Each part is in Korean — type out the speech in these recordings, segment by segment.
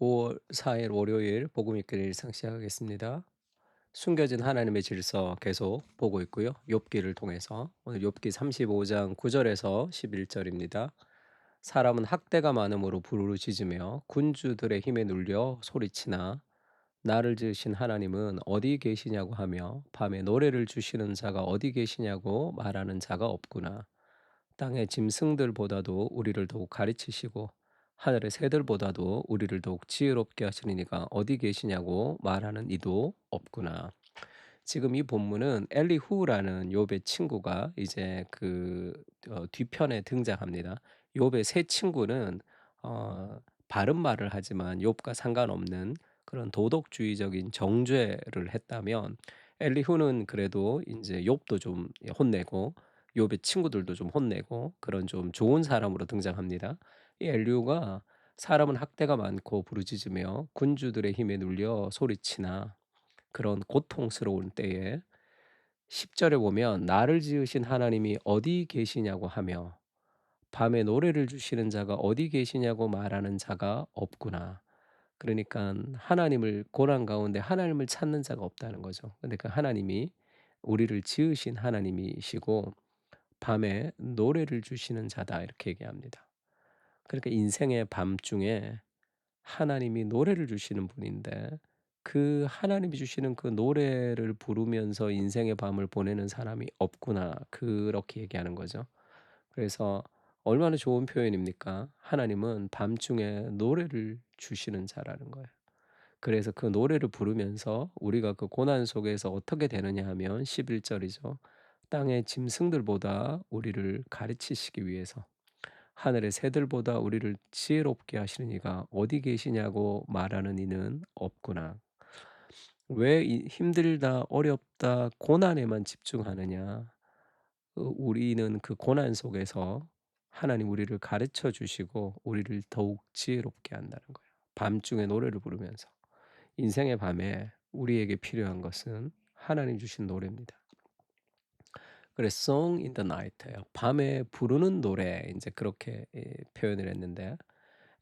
5월 4일 월요일 복음 있기를 일상 시작하겠습니다. 숨겨진 하나님의 질서 계속 보고 있고요. 욥기를 통해서 오늘 욥기 35장 9절에서 11절입니다. 사람은 학대가 많음으로 부르짖으며 군주들의 힘에 눌려 소리치나 나를 지으신 하나님은 어디 계시냐고 하며 밤에 노래를 주시는 자가 어디 계시냐고 말하는 자가 없구나. 땅의 짐승들보다도 우리를 더욱 가르치시고 하늘의 새들보다도 우리를 더욱 지혜롭게 하시는 이가 어디 계시냐고 말하는 이도 없구나. 지금 이 본문은 엘리후라는 욥의 친구가 이제 뒤편에 등장합니다. 욥의 세 친구는 바른 말을 하지만 욥과 상관없는 그런 도덕주의적인 정죄를 했다면, 엘리후는 그래도 인제 욥도 좀 혼내고 욥의 친구들도 좀 혼내고 그런 좀 좋은 사람으로 등장합니다. 이 엘리후가 사람은 학대가 많고 부르짖으며 군주들의 힘에 눌려 소리치나 그런 고통스러운 때에 10 절에 보면 "나를 지으신 하나님이 어디 계시냐고 하며 밤에 노래를 주시는 자가 어디 계시냐고 말하는 자가 없구나." 그러니깐 하나님을 고난 가운데 하나님을 찾는 자가 없다는 거죠. 근데 그 하나님이 우리를 지으신 하나님이시고 "밤에 노래를 주시는 자다." 이렇게 얘기합니다. 그러니까 인생의 밤중에 하나님이 노래를 주시는 분인데, 그 하나님이 주시는 그 노래를 부르면서 인생의 밤을 보내는 사람이 없구나. 그렇게 얘기하는 거죠. 그래서 얼마나 좋은 표현입니까? 하나님은 밤중에 노래를 주시는 자라는 거예요. 그래서 그 노래를 부르면서 우리가 그 고난 속에서 어떻게 되느냐 하면 11 절이죠. 땅의 짐승들보다 우리를 가르치시기 위해서 하늘의 새들보다 우리를 지혜롭게 하시는 이가 어디 계시냐고 말하는 이는 없구나. 왜 이 힘들다, 어렵다, 고난에만 집중하느냐? 우리는 그 고난 속에서 하나님 우리를 가르쳐 주시고 우리를 더욱 지혜롭게 한다는 거예요. 밤중에 노래를 부르면서. 인생의 밤에 우리에게 필요한 것은 하나님 주신 노래입니다. 그래서 Song in the Night예요. 밤에 부르는 노래, 인제 그렇게 표현을 했는데,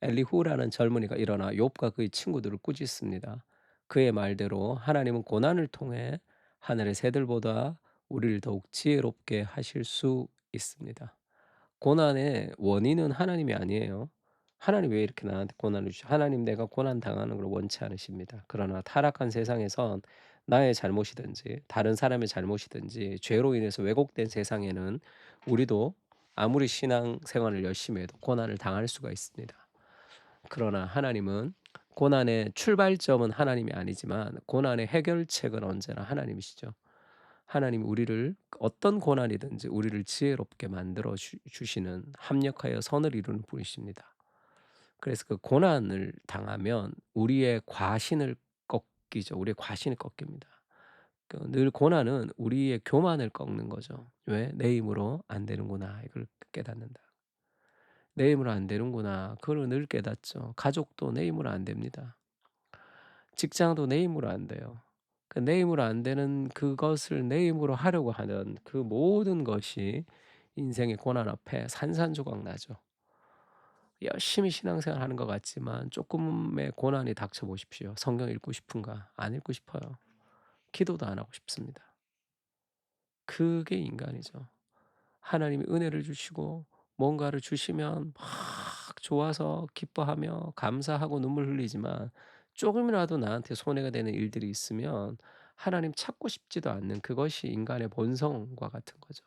엘리후라는 젊은이가 일어나 욥과 그의 친구들을 꾸짖습니다. 그의 말대로 하나님은 고난을 통해 하늘의 새들보다 우리를 더욱 지혜롭게 하실 수 있습니다. 고난의 원인은 하나님이 아니에요. 하나님 왜 이렇게 나한테 고난을 주시 하나님 내가 고난 당하는 걸 원치 않으십니다. 그러나 타락한 세상에선 나의 잘못이든지 다른 사람의 잘못이든지 죄로 인해서 왜곡된 세상에는 우리도 아무리 신앙 생활을 열심히 해도 고난을 당할 수가 있습니다. 그러나 하나님은 고난의 출발점은 하나님이 아니지만 고난의 해결책은 언제나 하나님이시죠. 하나님이 우리를 어떤 고난이든지 우리를 지혜롭게 만들어 주시는, 합력하여 선을 이루는 분이십니다. 그래서 그 고난을 당하면 우리의 과신을 꺾이죠. 우리의 과신이 꺾입니다. 늘 고난은 우리의 교만을 꺾는 거죠. 왜? '내 힘으로 안 되는구나.' 이걸 깨닫는다. '내 힘으로 안 되는구나.' 그걸 늘 깨닫죠. 가족도 내 힘으로 안 됩니다. 직장도 내 힘으로 안 돼요. 그 내 힘으로 안 되는 그것을 내 힘으로 하려고 하는 그 모든 것이 인생의 고난 앞에 산산조각 나죠. 열심히 신앙생활 하는 것 같지만 쪼끔의 고난이 닥쳐 보십시오. 성경 읽고 싶은가? 안 읽고 싶어요. 기도도 안 하고 싶습니다. 그게 인간이죠. 하나님이 은혜를 주시고 뭔가를 주시면 막 좋아서 기뻐하며 감사하고 눈물 흘리지만, 쪼금이라도 나한테 손해가 되는 일들이 있으면 하나님 찾고 싶지도 않는, 그것이 인간의 본성과 같은 거죠.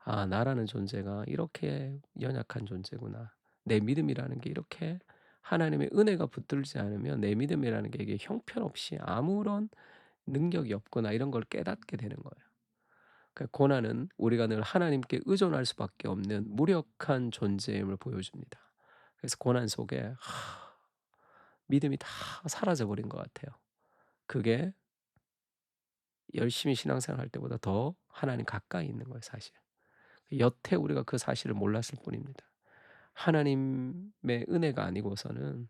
'아 나라는 존재가 이렇게 연약한 존재구나. 내 믿음이라는 게 이렇게 하나님의 은혜가 붙들지 않으면 내 믿음이라는 게 이게 형편없이 아무런 능력이 없구나.' 이런 걸 깨닫게 되는 거예요. 그 고난은 우리가 늘 하나님께 의존할 수밖에 없는 무력한 존재임을 보여줍니다. 그래서 고난 속에 믿음이 다 사라져 버린 것 같아요. 그게 열심히 신앙생활 할 때보다 더 하나님 가까이 있는 거예요 사실. 여태 우리가 그 사실을 몰랐을 뿐입니다. 하나님의 은혜가 아니고서는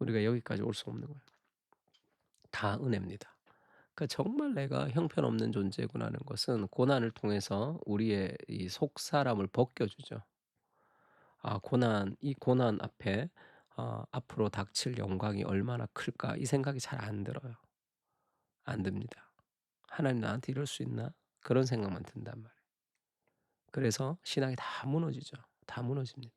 우리가 여기까지 올 수 없는 거예요. 다 은혜입니다. 그러니까 정말 내가 형편없는 존재구나는 것은 고난을 통해서 우리의 이 속사람을 벗겨 주죠. 이 고난 앞에 '앞으로 닥칠 영광이 얼마나 클까.' 이 생각이 잘 안 들어요. 안 듭니다. '하나님 나한테 이럴 수 있나?' 그런 생각만 든단 말이에요. 그래서 신앙이 다 무너지죠. 다 무너집니다.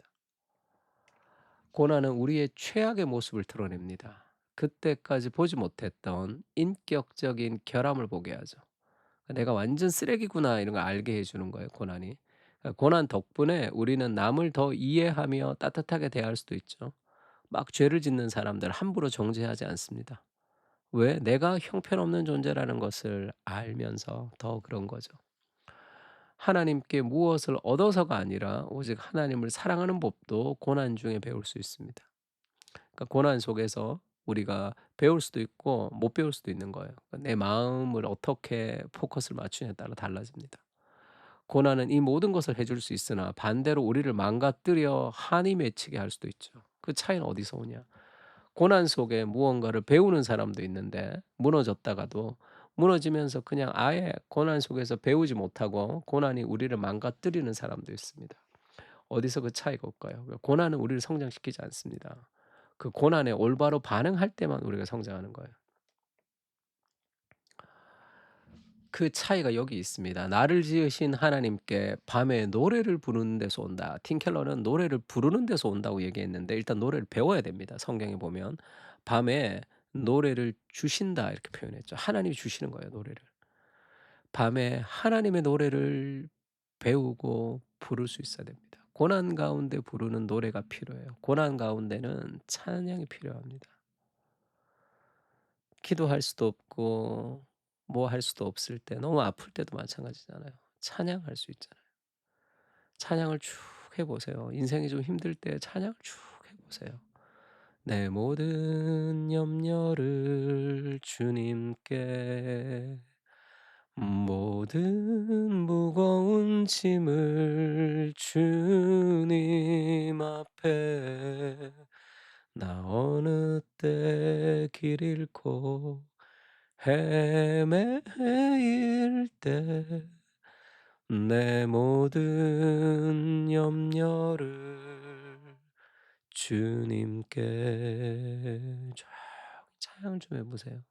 고난은 우리의 최악의 모습을 드러냅니다. 그때까지 보지 못했던 인격적인 결함을 보게 하죠. '내가 완전 쓰레기구나.' 이런 걸 알게 해 주는 거예요, 고난이. 고난 덕분에 우리는 남을 더 이해하며 따뜻하게 대할 수도 있죠. 막 죄를 짓는 사람들 함부로 정죄하지 않습니다. 왜? 내가 형편없는 존재라는 것을 알면서 더 그런 거죠. 하나님께 무엇을 얻어서가 아니라 오직 하나님을 사랑하는 법도 고난 중에 배울 수 있습니다. 그러니까 고난 속에서 우리가 배울 수도 있고 못 배울 수도 있는 거예요. 그러니까 내 마음을 어떻게 포커스를 맞추냐에 따라 달라집니다. 고난은 이 모든 것을 해줄 수 있으나 반대로 우리를 망가뜨려 한이 맺히게 할 수도 있죠. 그 차이는 어디서 오냐? 고난 속에 무언가를 배우는 사람도 있는데 무너졌다가도 무너지면서 그냥 아예 고난 속에서 배우지 못하고 고난이 우리를 망가뜨리는 사람도 있습니다. 어디서 그 차이가 올까요? 고난은 우리를 성장시키지 않습니다. 그 고난에 올바로 반응할 때만 우리가 성장하는 거예요. 그 차이가 여기 있습니다. "나를 지으신 하나님께 밤에 노래를 부르는 데서 온다." 팀 켈러는 노래를 부르는 데서 온다고 얘기했는데 일단 노래를 배워야 됩니다. 성경에 보면 "밤에 노래를 주신다." 이렇게 표현했죠. 하나님이 주시는 거예요, 노래를. 밤에 하나님의 노래를 배우고 부를 수 있어야 됩니다. 고난 가운데 부르는 노래가 필요해요. 고난 가운데는 찬양이 필요합니다. 기도할 수도 없고 뭐 할 수도 없을 때 너무 아플 때도 마찬가지잖아요. 찬양할 수 있잖아요. 찬양을 쭉 해 보세요. 인생이 좀 힘들 때 찬양을 쭉 해 보세요. 내 모든 염려를 주님께 모든 무거운 짐을 주님 앞에 나 어느 때 길 잃고 헤매일 때 내 모든 염려를 주님께 쫙 찬양 좀 해 보세요.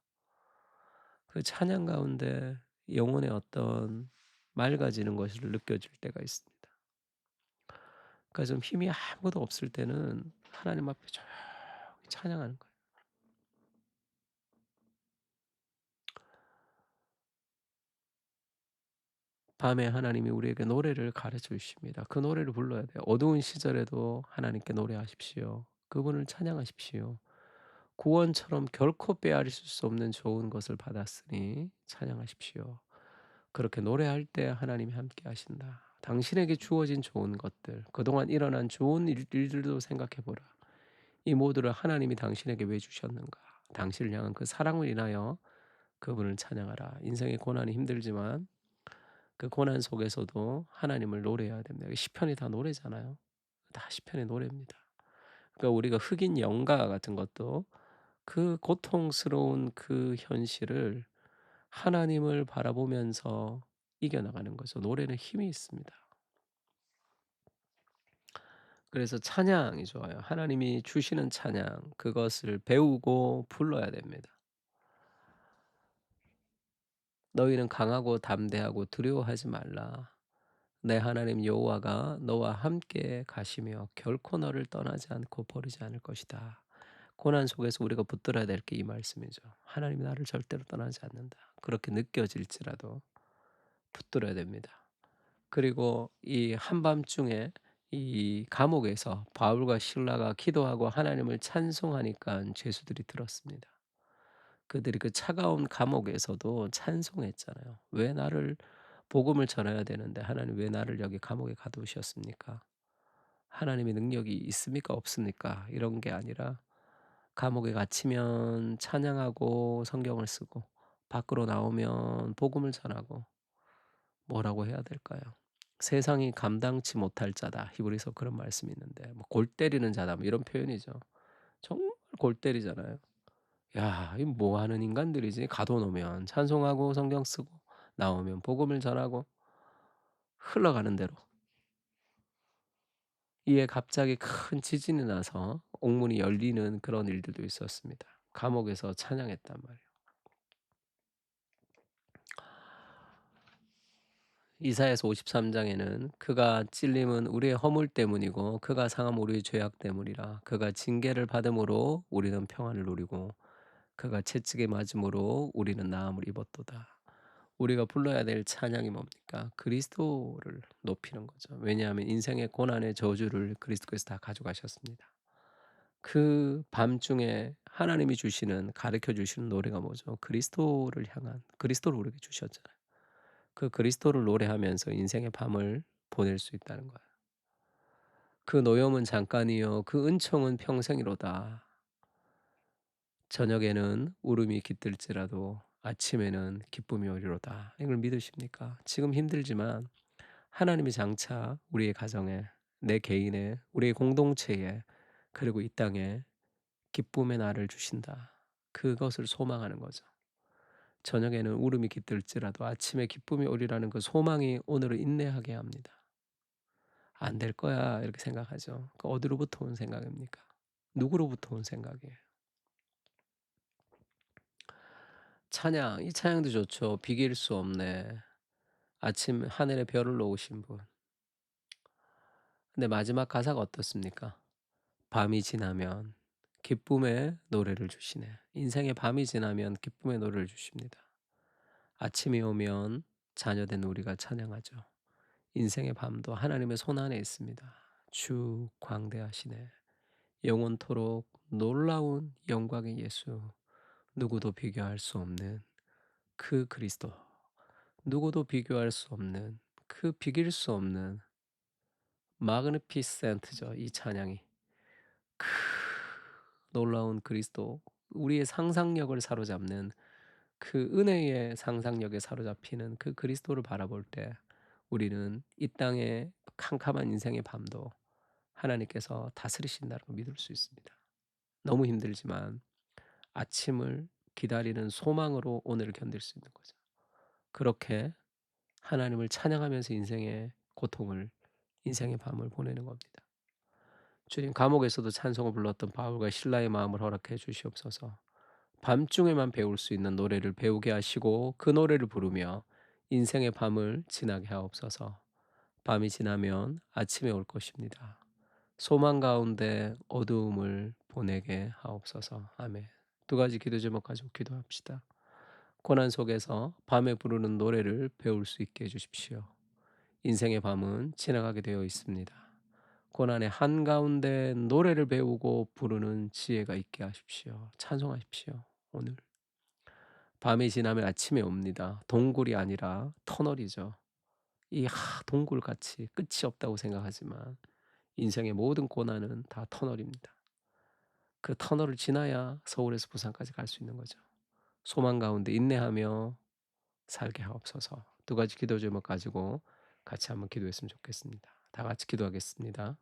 그 찬양 가운데 영혼의 어떤 맑아지는 것을 느껴질 때가 있습니다. 그러니까 좀 힘이 아무것도 없을 때는 하나님 앞에 조용히 찬양하는 거예요. 밤에 하나님이 우리에게 노래를 가르쳐 주십니다. 그 노래를 불러야 돼요. 어두운 시절에도 하나님께 노래하십시오. 그분을 찬양하십시오. 구원처럼 결코 빼앗을 수 없는 좋은 것을 받았으니 찬양하십시오. 그렇게 노래할 때 하나님이 함께 하신다. 당신에게 주어진 좋은 것들, 그동안 일어난 좋은 일들도 생각해 보라. 이 모두를 하나님이 당신에게 왜 주셨는가? 당신을 향한 그 사랑을 인하여 그분을 찬양하라. 인생의 고난이 힘들지만 그 고난 속에서도 하나님을 노래해야 됩니다. 시편이 다 노래잖아요. 다 시편의 노래입니다. 그러니까 우리가 흑인 영가 같은 것도 그 고통스러운 그 현실을 하나님을 바라보면서 이겨나가는 거죠. 노래는 힘이 있습니다. 그래서 찬양이 좋아요. 하나님이 주시는 찬양, 그것을 배우고 불러야 됩니다. "너희는 강하고 담대하고 두려워하지 말라. 내 하나님 여호와가 너와 함께 가시며 결코 너를 떠나지 않고 버리지 않을 것이다." 고난 속에서 우리가 붙들어야 될 게 이 말씀이죠. 하나님이 나를 절대로 떠나지 않는다. 그렇게 느껴질지라도 붙들어야 됩니다. 그리고 이 한밤중에 이 감옥에서 바울과 실라가 기도하고 하나님을 찬송하니깐 죄수들이 들었습니다. 그들이 그 차가운 감옥에서도 찬송했잖아요. "왜 나를 복음을 전해야 되는데 하나님 왜 나를 여기 감옥에 가두셨습니까? 하나님의 능력이 있습니까? 없습니까?" 이런 게 아니라 감옥에 갇히면 찬양하고 성경을 쓰고 밖으로 나오면 복음을 전하고 뭐라고 해야 될까요? "세상이 감당치 못할 자다." 히브리서 그런 말씀이 있는데 뭐 "골 때리는 자다." 뭐 이런 표현이죠. 정말 골 때리잖아요. 야, 이 뭐 하는 인간들이지? 가둬 놓으면 찬송하고 성경 쓰고 나오면 복음을 전하고 흘러가는 대로. 이에 갑자기 큰 지진이 나서 옥문이 열리는 그런 일들도 있었습니다. 감옥에서 찬양했단 말이에요. 이사야서 53 장에는 "그가 찔림은 우리의 허물 때문이고 그가 상함 우리의 죄악 때문이라. 그가 징계를 받음으로 우리는 평안을 누리고 그가 채찍에 맞음으로 우리는 나음을 입었도다." 우리가 불러야 될 찬양이 뭡니까? 그리스도를 높이는 거죠. 왜냐하면 인생의 고난의 저주를 그리스도께서 다 가져가셨습니다. 그 밤중에 하나님이 주시는 가르쳐 주시는 노래가 뭐죠? 그리스도를 향한 그리스도를 우리에게 주셨잖아요. 그 그리스도를 노래하면서 인생의 밤을 보낼 수 있다는 거예요. "그 노염은 잠깐이요 그 은총은 평생이로다. 저녁에는 울음이 깃들지라도 아침에는 기쁨이 오리로다." 이걸 믿으십니까? 지금 힘들지만 하나님이 장차 우리의 가정에, 내 개인에, 우리의 공동체에, 그리고 이 땅에 기쁨의 날을 주신다. 그것을 소망하는 거죠. 저녁에는 울음이 깃들지라도 아침에 기쁨이 오리라는 그 소망이 오늘을 인내하게 합니다. '안 될 거야.' 이렇게 생각하죠. 그 어디로부터 온 생각입니까? 누구로부터 온 생각이에요? 찬양, 이 찬양도 좋죠. 비길 수 없네. 아침 하늘에 별을 놓으신 분. 근데 마지막 가사가 어떻습니까? 밤이 지나면 기쁨의 노래를 주시네. 인생의 밤이 지나면 기쁨의 노래를 주십니다. 아침이 오면 자녀된 우리가 찬양하죠. 인생의 밤도 하나님의 손 안에 있습니다. 주 광대하시네. 영원토록 놀라운 영광의 예수. 누구도 비교할 수 없는 그 그리스도. 누구도 비교할 수 없는 그 비길 수 없는 마그니피센트죠. 이 찬양이. 크 놀라운 그리스도. 우리의 상상력을 사로잡는 그 은혜의 상상력에 사로잡히는 그 그리스도를 바라볼 때 우리는 이 땅의 캄캄한 인생의 밤도 하나님께서 다스리신다는 걸 믿을 수 있습니다. 너무 힘들지만 아침을 기다리는 소망으로 오늘을 견딜 수 있는 거죠. 그렇게 하나님을 찬양하면서 인생의 고통을, 인생의 밤을 보내는 겁니다. 주님, 감옥에서도 찬송을 불렀던 바울과 실라의 마음을 허락해 주시옵소서. 밤중에만 배울 수 있는 노래를 배우게 하시고 그 노래를 부르며 인생의 밤을 지나게 하옵소서. 밤이 지나면 아침이 올 것입니다. 소망 가운데 어두움을 보내게 하옵소서. 아멘. 두 가지 기도 제목 가지고 기도합시다. 고난 속에서 밤에 부르는 노래를 배울 수 있게 해 주십시오. 인생의 밤은 지나가게 되어 있습니다. 고난의 한가운데 노래를 배우고 부르는 지혜가 있게 하십시오. 찬송하십시오. 오늘 밤이 지나면 아침이 옵니다. 동굴이 아니라 터널이죠. 이 동굴같이 끝이 없다고 생각하지만 인생의 모든 고난은 다 터널입니다. 그 터널을 지나야 서울에서 부산까지 갈 수 있는 거죠. 소망 가운데 인내하며 살게 하옵소서. 두 가지 기도 제목 가지고 같이 한번 기도했으면 좋겠습니다. 다 같이 기도하겠습니다.